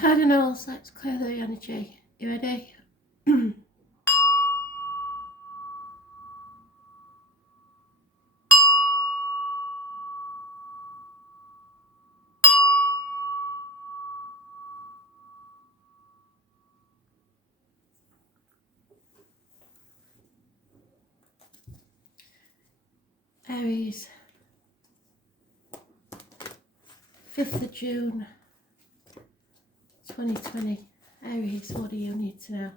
Cardinals, let's clear the energy. You ready? Aries, 5th of June 2020. Aries, what do you need to know?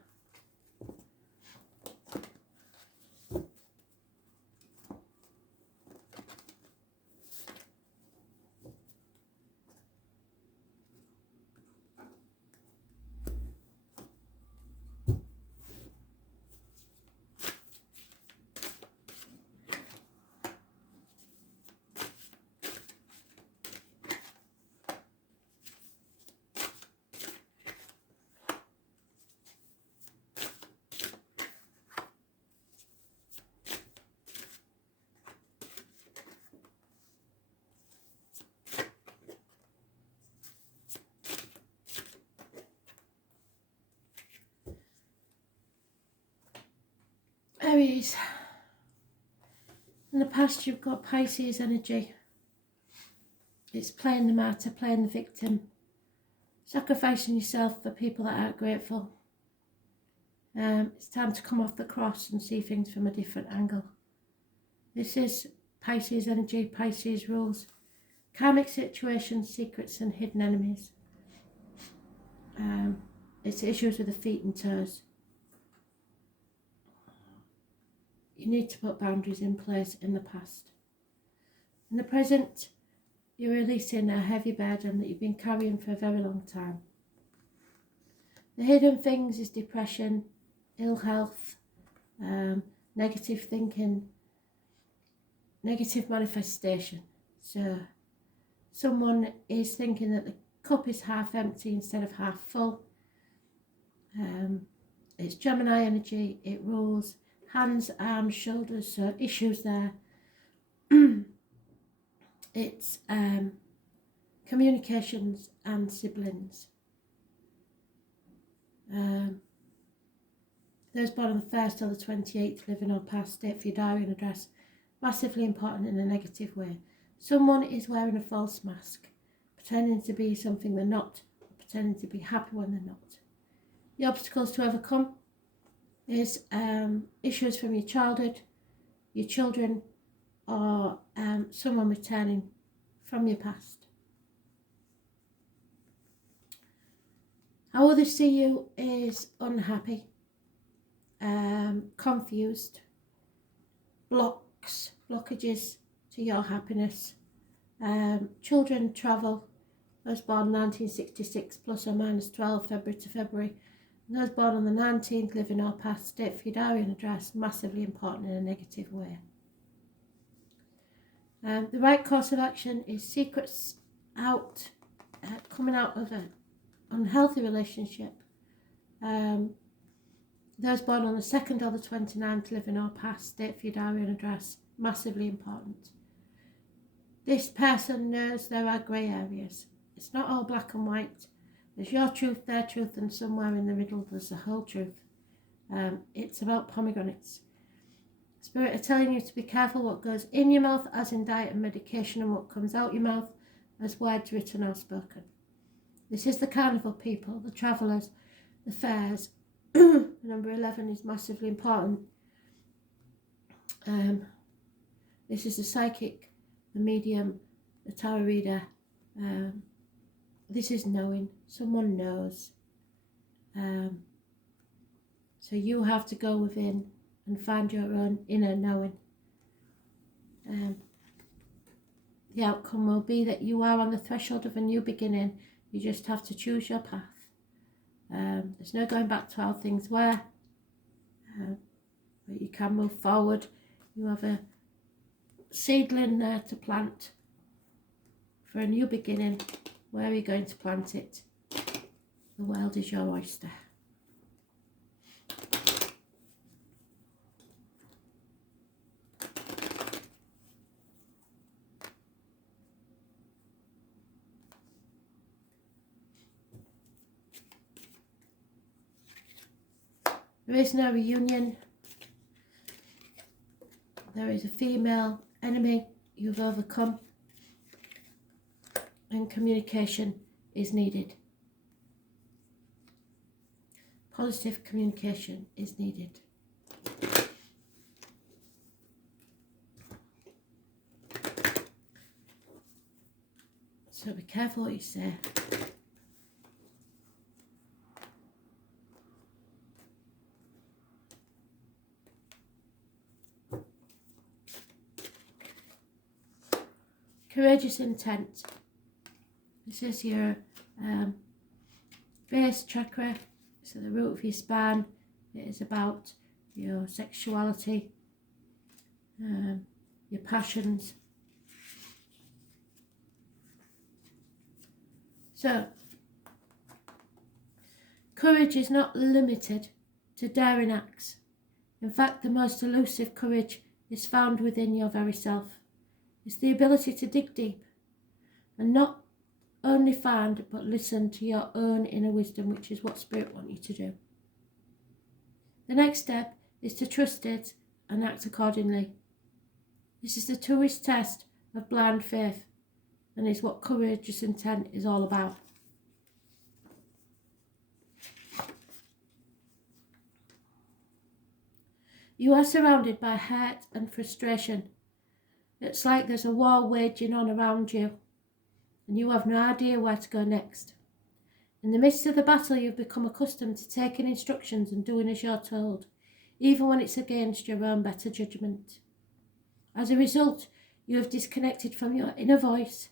Aries, in the past you've got Pisces energy. It's playing the martyr, playing the victim, sacrificing yourself for people that aren't grateful. It's time to come off the cross and see things from a different angle. This is Pisces energy, Pisces rules. Karmic situations, secrets and hidden enemies. It's issues with the feet and toes. You need to put boundaries in place in the past. In the present, you're releasing a heavy burden that you've been carrying for a very long time. The hidden things is depression, ill health, negative thinking, negative manifestation. So someone is thinking that the cup is half empty instead of half full. It's Gemini energy, it rules hands, arms, shoulders, so issues there. It's communications and siblings. Those born on the 1st or the 28th, living or past, date for your diary and address, massively important in a negative way. Someone is wearing a false mask, pretending to be something they're not, pretending to be happy when they're not. The obstacles to overcome is issues from your childhood, your children, or someone returning from your past. How others see you is unhappy, confused, blockages to your happiness. Children travel, those born 1966 plus or minus 12 February to February. And those born on the 19th, living or past, date for your diary and address, massively important in a negative way. The right course of action is secrets out, coming out of an unhealthy relationship. Those born on the 2nd or the 29th, living or past, date for your diary and address, massively important. This person knows there are grey areas. It's not all black and white. There's your truth, their truth, and somewhere in the middle there's the whole truth. It's about pomegranates. Spirit are telling you to be careful what goes in your mouth, as in diet and medication, and what comes out your mouth as words written or spoken. This is the carnival people, the travellers, the fairs. Number 11 is massively important. This is the psychic, the medium, the tarot reader. This is knowing. Someone knows. So you have to go within and find your own inner knowing. The outcome will be that you are on the threshold of a new beginning. You just have to choose your path. There's no going back to how things were, but you can move forward. You have a seedling there to plant for a new beginning. Where are you going to plant it? The world is your oyster. There is no reunion. There is a female enemy you've overcome, and communication is needed. Positive communication is needed. So be careful what you say. Courageous intent. This is your base chakra. So the root of your spine. It is about your sexuality, your passions. So, courage is not limited to daring acts. In fact, the most elusive courage is found within your very self. It's the ability to dig deep and not only find but listen to your own inner wisdom, which is what Spirit wants you to do. The next step is to trust it and act accordingly. This is the truest test of blind faith, and is what courageous intent is all about. You are surrounded by hurt and frustration. It's like there's a war waging on around you, and you have no idea where to go next. In the midst of the battle, you've become accustomed to taking instructions and doing as you're told, even when it's against your own better judgment. As a result, you have disconnected from your inner voice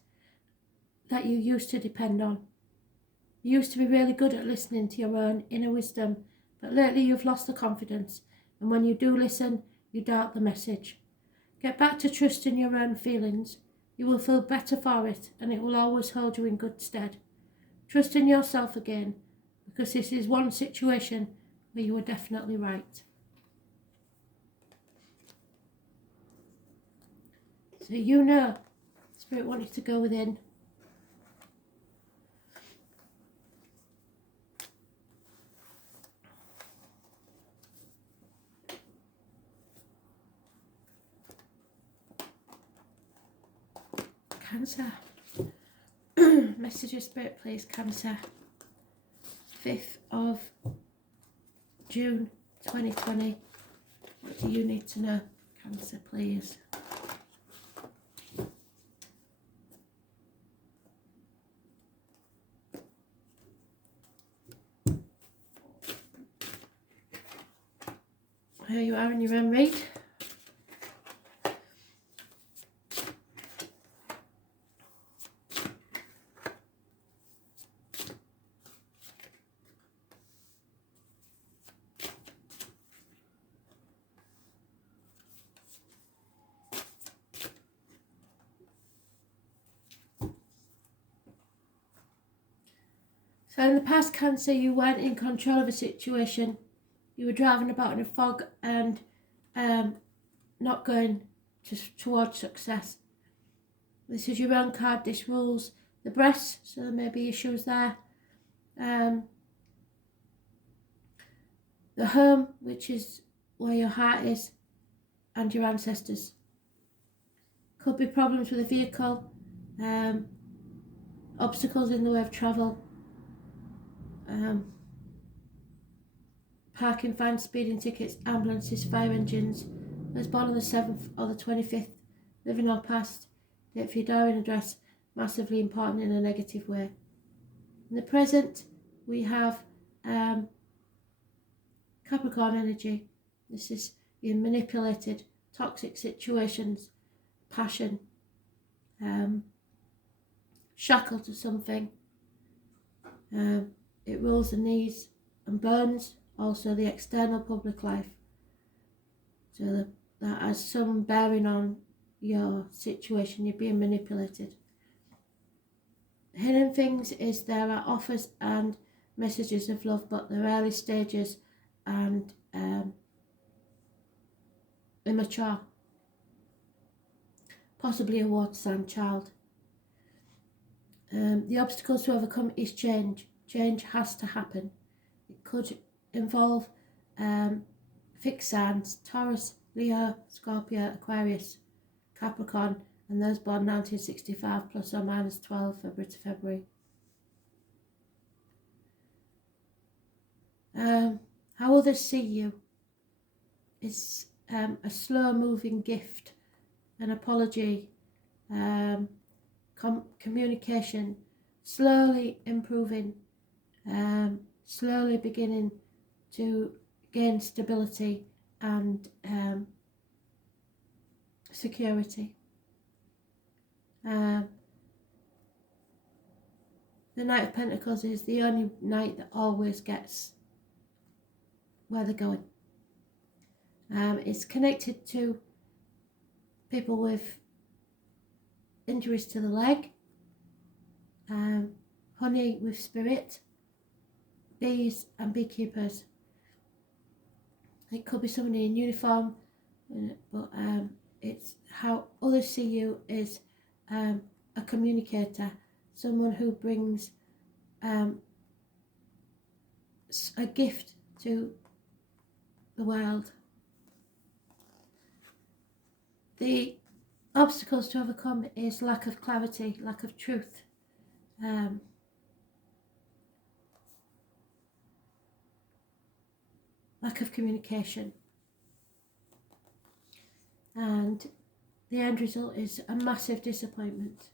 that you used to depend on. You used to be really good at listening to your own inner wisdom, but lately you've lost the confidence, and when you do listen, you doubt the message. Get back to trusting your own feelings. You will feel better for it, and it will always hold you in good stead. Trust in yourself again, because this is one situation where you are definitely right. So you know, Spirit wants you to go within. Cancer. Message of Spirit, please, Cancer. 5th of June 2020. What do you need to know, Cancer, please? Here you are in your own read. So in the past, Cancer, you weren't in control of a situation. You were driving about in a fog and not going towards success. This is your own card. This rules the breast, so there may be issues there. The home, which is where your heart is, and your ancestors. Could be problems with a vehicle, obstacles in the way of travel, parking fines, speeding tickets, ambulances, fire engines. Those born on the 7th or the 25th, living or past, date for your diary and address, massively important in a negative way. In the present, we have Capricorn energy. This is your manipulated, toxic situations, passion, shackled to something. It rules the knees and bones, also the external public life. So that has some bearing on your situation. You're being manipulated. Hidden things is there are offers and messages of love, but they're early stages and immature. Possibly a water sign child. The obstacles to overcome is change. Change has to happen. It could involve fixed signs: Taurus, Leo, Scorpio, Aquarius, Capricorn, and those born 1965 plus or minus 12 February to February. How others see you is a slow moving gift, an apology, communication, slowly improving, slowly beginning to gain stability and security. The Knight of Pentacles is the only knight that always gets where they're going. It's connected to people with injuries to the leg, honey with spirit, bees and beekeepers. It could be somebody in uniform, but it's how others see you is a communicator, someone who brings a gift to the world. The obstacles to overcome is lack of clarity, lack of truth, lack of communication, and the end result is a massive disappointment.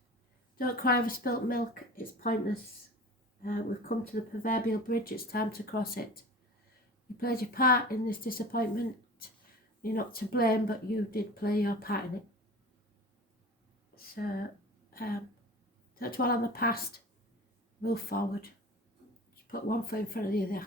Don't cry over spilt milk, it's pointless. We've come to the proverbial bridge, it's time to cross it. You played your part in this disappointment. You're not to blame, but you did play your part in it. So, don't dwell on the past, move forward. Just put one foot in front of the other.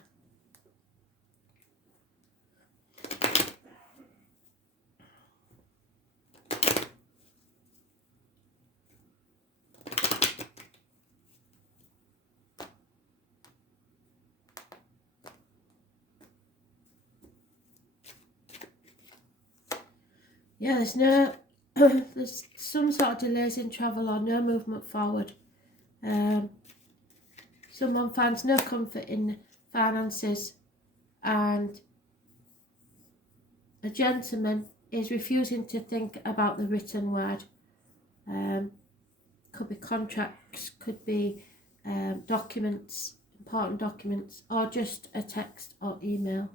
Yeah, there's some sort of delays in travel or no movement forward. Someone finds no comfort in finances, and a gentleman is refusing to think about the written word. Could be contracts, could be documents, important documents, or just a text or email.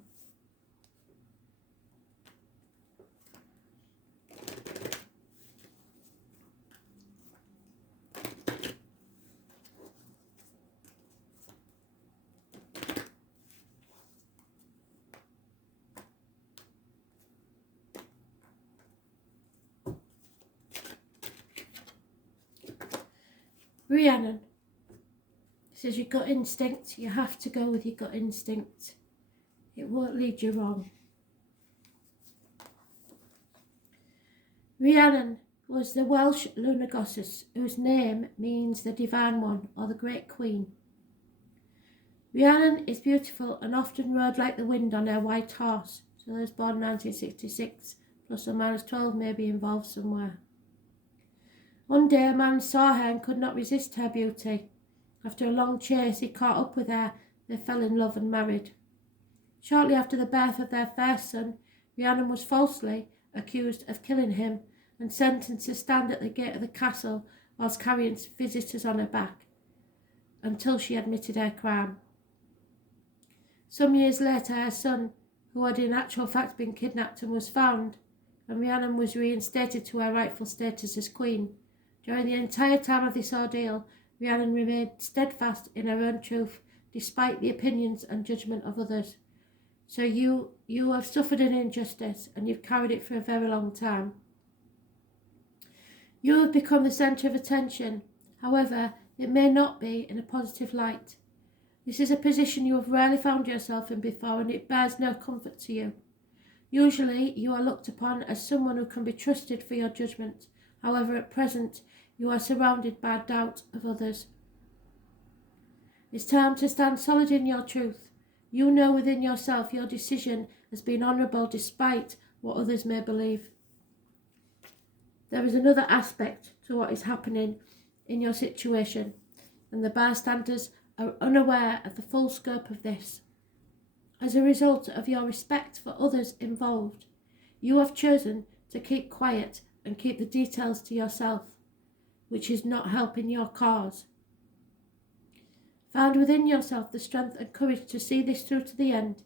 Rhiannon says your gut instinct, you have to go with your gut instinct. It won't lead you wrong. Rhiannon was the Welsh lunar goddess whose name means the divine one or the great queen. Rhiannon is beautiful and often rode like the wind on her white horse, so those born 1966 plus or minus 12 may be involved somewhere. One day a man saw her and could not resist her beauty. After a long chase he caught up with her, they fell in love and married. Shortly after the birth of their first son, Rhiannon was falsely accused of killing him and sentenced to stand at the gate of the castle whilst carrying visitors on her back, until she admitted her crime. Some years later her son, who had in actual fact been kidnapped, and was found, and Rhiannon was reinstated to her rightful status as queen. During the entire time of this ordeal, Rhiannon remained steadfast in her own truth, despite the opinions and judgment of others. So you have suffered an injustice, and you've carried it for a very long time. You have become the centre of attention. However, it may not be in a positive light. This is a position you have rarely found yourself in before, and it bears no comfort to you. Usually, you are looked upon as someone who can be trusted for your judgment. However, at present, you are surrounded by doubt of others. It's time to stand solid in your truth. You know within yourself your decision has been honourable despite what others may believe. There is another aspect to what is happening in your situation, and the bystanders are unaware of the full scope of this. As a result of your respect for others involved, you have chosen to keep quiet and keep the details to yourself, which is not helping your cause. Find within yourself the strength and courage to see this through to the end.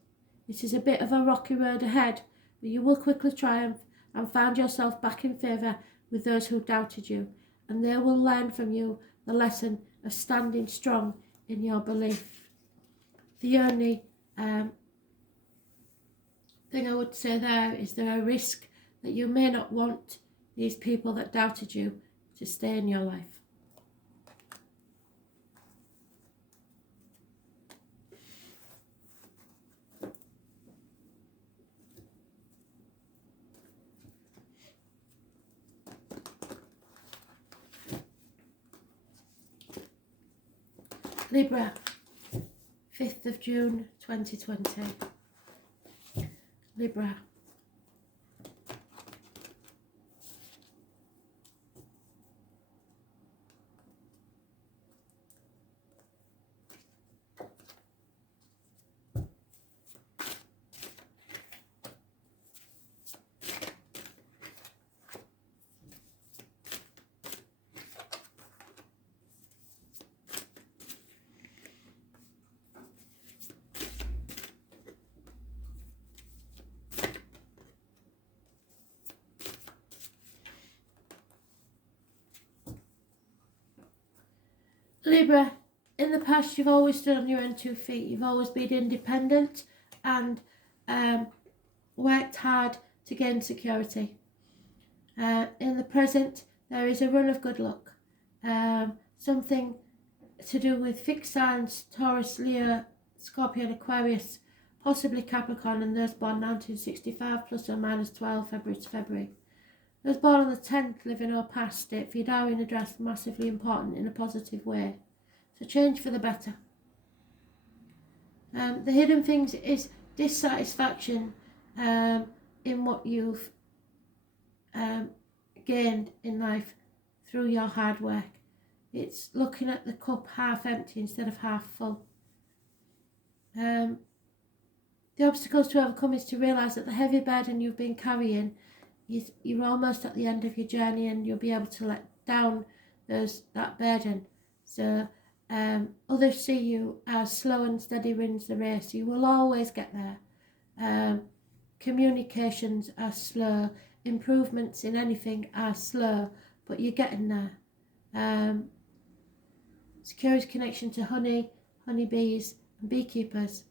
It is a bit of a rocky road ahead, but you will quickly triumph and find yourself back in favour with those who doubted you, and they will learn from you the lesson of standing strong in your belief. The only thing I would say there is there a risk that you may not want these people that doubted you to stay in your life. Libra, 5th of June 2020. Libra. Libra, in the past you've always stood on your own 2 feet. You've always been independent and worked hard to gain security. In the present, there is a run of good luck. Something to do with fixed signs, Taurus, Leo, Scorpio, Aquarius, possibly Capricorn, and those born 1965 plus or minus 12 February to February. Those born on the 10th, living or past, state for your diary and address massively important in a positive way. So change for the better. The hidden things is dissatisfaction in what you've gained in life through your hard work. It's looking at the cup half empty instead of half full. The obstacles to overcome is to realise that the heavy burden you've been carrying, you're almost at the end of your journey, and you'll be able to let down that burden. So others see you as slow and steady wins the race. You will always get there. Communications are slow. Improvements in anything are slow, but you're getting there. Security connection to honeybees and beekeepers.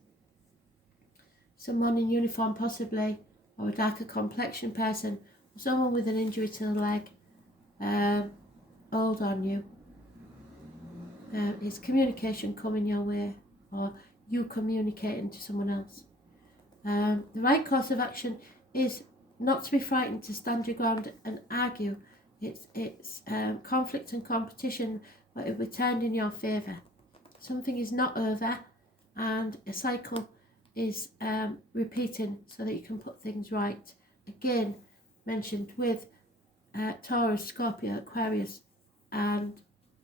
Someone in uniform possibly, or a darker complexion person, or someone with an injury to the leg, old on you. It's communication coming your way, or you communicating to someone else. The right course of action is not to be frightened, to stand your ground and argue. It's conflict and competition, but it will be turned in your favour. Something is not over, and a cycle is repeating so that you can put things right. Again, mentioned with Taurus, Scorpio, Aquarius and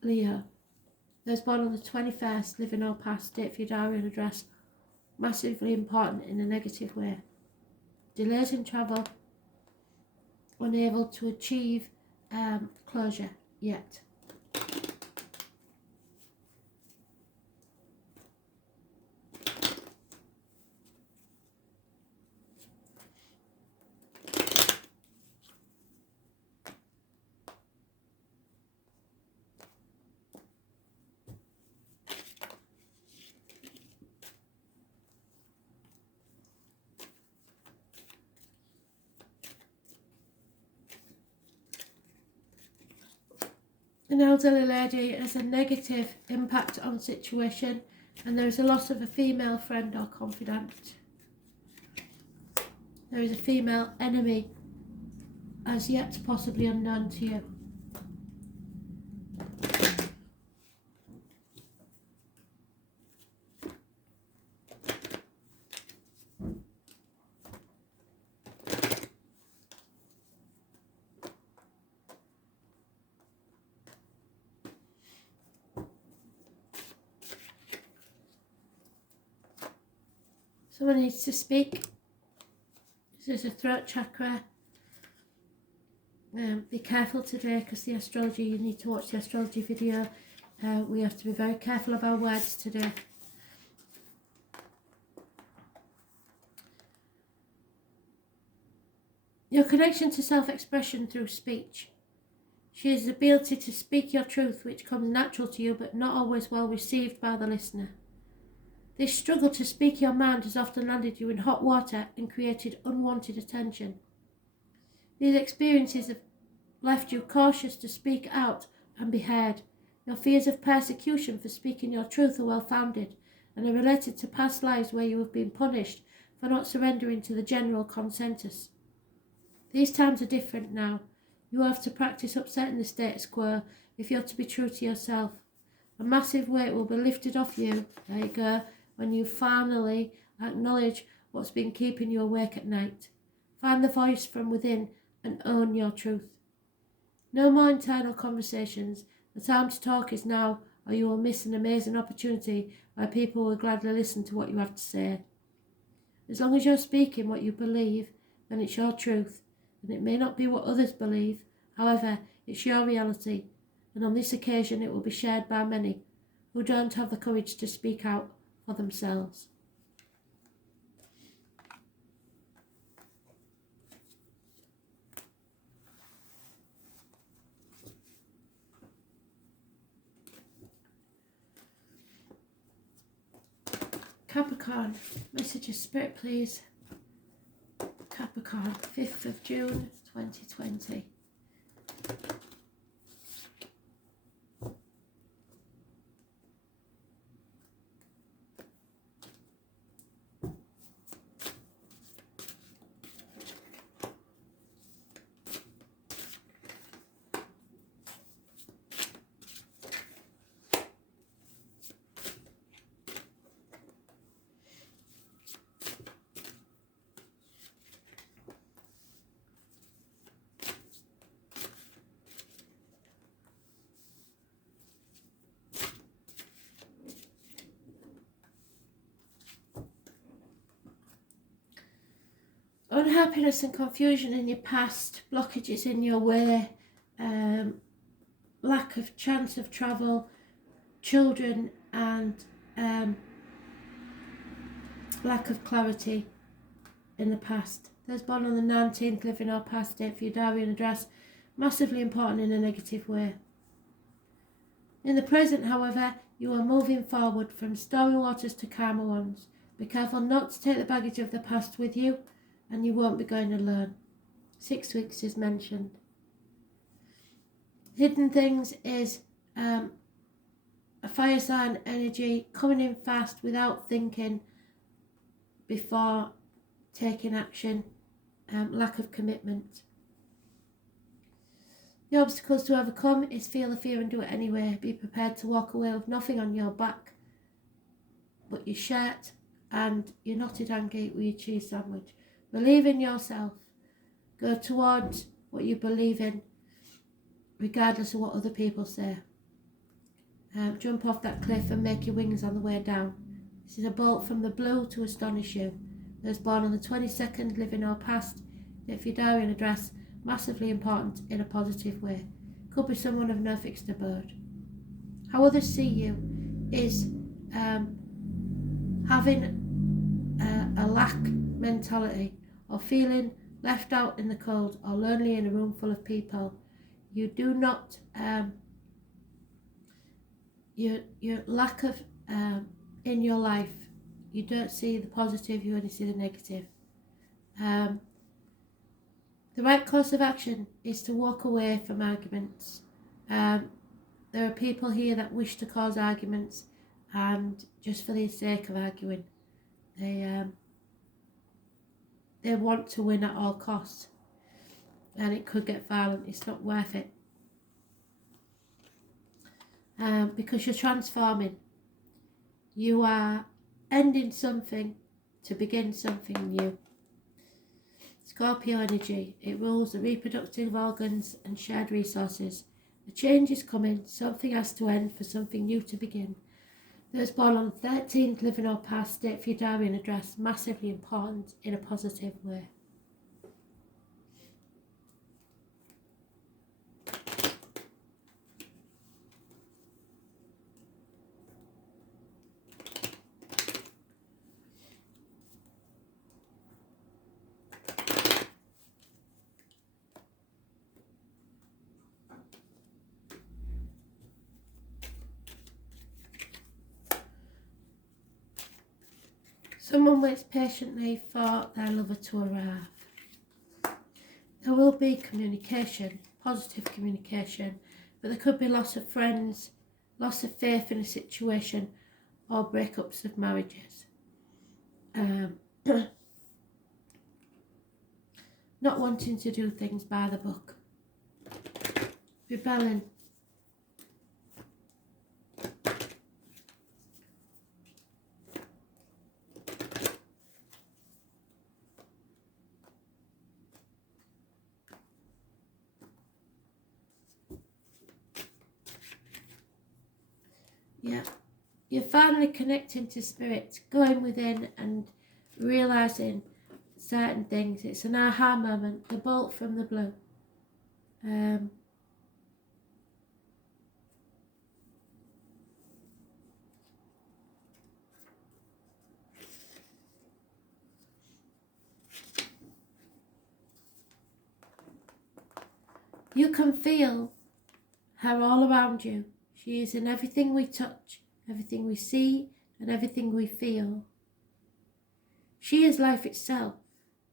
Leo. Those born on the 21st, living or past, date for your diary and address, massively important in a negative way. Delays in travel, unable to achieve closure yet. An elderly lady has a negative impact on situation, and there is a loss of a female friend or confidant. There is a female enemy as yet possibly unknown to you. Someone needs to speak. This is a throat chakra. Be careful today, because the astrology, you need to watch the astrology video. We have to be very careful of our words today. Your connection to self-expression through speech. She has the ability to speak your truth, which comes natural to you, but not always well received by the listener. This struggle to speak your mind has often landed you in hot water and created unwanted attention. These experiences have left you cautious to speak out and be heard. Your fears of persecution for speaking your truth are well-founded and are related to past lives where you have been punished for not surrendering to the general consensus. These times are different now. You have to practice upsetting the status quo if you're to be true to yourself. A massive weight will be lifted off you, there you go, when you finally acknowledge what's been keeping you awake at night. Find the voice from within and own your truth. No more internal conversations. The time to talk is now, or you will miss an amazing opportunity where people will gladly listen to what you have to say. As long as you're speaking what you believe, then it's your truth, and it may not be what others believe. However, it's your reality, and on this occasion it will be shared by many who don't have the courage to speak out for themselves. Capricorn, message of spirit please. Capricorn, 5th of June 2020. Unhappiness and confusion in your past, blockages in your way, lack of chance of travel, children, and lack of clarity in the past. Those born on the 19th, living or past date for your diary and address, massively important in a negative way. In the present, however, you are moving forward from stormy waters to calmer ones. Be careful not to take the baggage of the past with you, and you won't be going alone. 6 weeks is mentioned. Hidden things is a fire sign energy coming in fast without thinking before taking action, lack of commitment. The obstacles to overcome is feel the fear and do it anyway. Be prepared to walk away with nothing on your back but your shirt and your knotted hanky with your cheese sandwich. Believe in yourself. Go towards what you believe in, regardless of what other people say. Jump off that cliff and make your wings on the way down. This is a bolt from the blue to astonish you. Those born on the 22nd, living or past, if your diary and address, massively important in a positive way. Could be someone of no fixed abode. How others see you is having a lack mentality, or feeling left out in the cold or lonely in a room full of people. You do not, your lack of in your life, you don't see the positive, you only see the negative. The right course of action is to walk away from arguments. There are people here that wish to cause arguments, and just for the sake of arguing, they want to win at all costs, and it could get violent. It's not worth it, because you're transforming. You are ending something to begin something new. Scorpio energy, it rules the reproductive organs and shared resources. A change is coming, something has to end for something new to begin. Those born on the 13th, living or past, date for your diary and address, massively important in a positive way. Someone waits patiently for their lover to arrive. There will be communication, positive communication, but there could be loss of friends, loss of faith in a situation, or breakups of marriages. Not wanting to do things by the book. Rebelling. Yeah, you're finally connecting to spirit, going within and realising certain things. It's an aha moment, the bolt from the blue. You can feel her all around you. She is in everything we touch, everything we see, and everything we feel. She is life itself.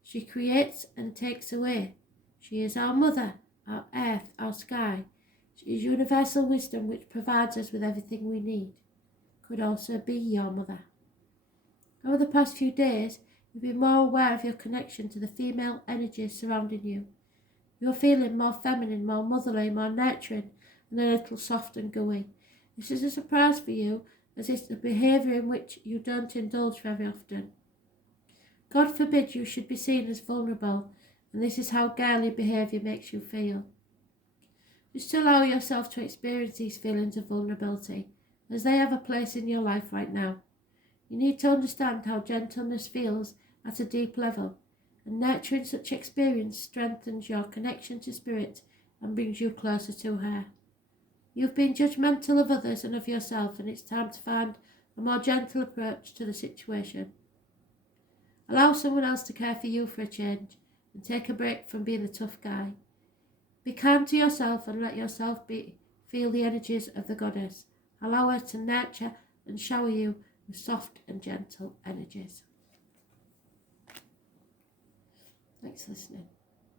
She creates and takes away. She is our mother, our earth, our sky. She is universal wisdom which provides us with everything we need. Could also be your mother. Over the past few days, you've been more aware of your connection to the female energies surrounding you. You're feeling more feminine, more motherly, more nurturing, and a little soft and gooey. This is a surprise for you, as it's a behaviour in which you don't indulge very often. God forbid you should be seen as vulnerable, and this is how girly behaviour makes you feel. Just allow yourself to experience these feelings of vulnerability, as they have a place in your life right now. You need to understand how gentleness feels at a deep level, and nurturing such experience strengthens your connection to spirit and brings you closer to her. You've been judgmental of others and of yourself, and it's time to find a more gentle approach to the situation. Allow someone else to care for you for a change, and take a break from being the tough guy. Be kind to yourself and let yourself feel the energies of the goddess. Allow her to nurture and shower you with soft and gentle energies. Thanks for listening.